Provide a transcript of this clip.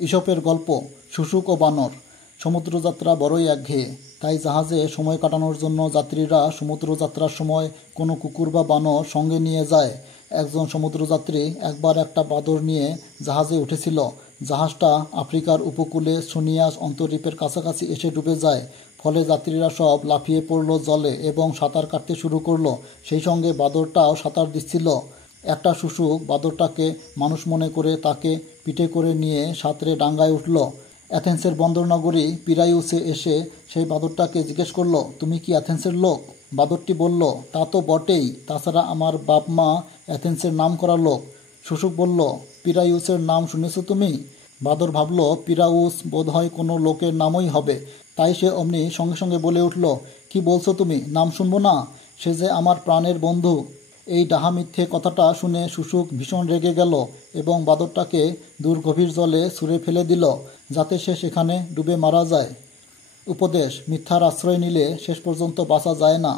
ঈশপের গল্প শুশুক ও বানর। সমুদ্রযাত্রা বড়ই একঘেয়ে, তাই জাহাজে সময় কাটানোর জন্য যাত্রীরা সমুদ্রযাত্রার সময় কোনো কুকুর বা বানর সঙ্গে নিয়ে যায়। একজন সমুদ্রযাত্রী একবার একটা বাদর নিয়ে জাহাজে উঠেছিল। জাহাজটা আফ্রিকার উপকূলে সোনিয়াস অন্তরীপের কাছাকাছি এসে ডুবে যায়। ফলে যাত্রীরা সব লাফিয়ে পড়ল জলে এবং সাঁতার কাটতে শুরু করলো। সেই সঙ্গে বাদরটাও সাঁতার দিচ্ছিল। একটা শুশুক বাদরটাকে মানুষ মনে করে তাকে পিঠে করে নিয়ে সাঁতরে ডাঙায় উঠল। অ্যাথেন্সের বন্দরনগরী পিরায়ুসে এসে সেই বাদরটাকে জিজ্ঞেস করলো, তুমি কি অ্যাথেন্সের লোক? বাদরটি বলল, তা তো বটেই, তাছাড়া আমার বাপ মা অ্যাথেন্সের নাম করা লোক। শুশুক বলল, পিরায়ুসের নাম শুনেছ তুমি? বাদর ভাবল পিরাউস বোধহয় কোনো লোকের নামই হবে, তাই সে অমনি সঙ্গে সঙ্গে বলে উঠল, কি বলছো তুমি, নাম শুনবো না? সে যে আমার প্রাণের বন্ধু। এই ডাহা মিথ্যে কথাটা শুনে শুশুক ভীষণ রেগে গেল এবং বাদরটাকে দূর গভীর জলে ছুঁড়ে ফেলে দিল, যাতে সে সেখানে ডুবে মারা যায়। উপদেশ: মিথ্যার আশ্রয় নিলে শেষ পর্যন্ত বাঁচা যায় না।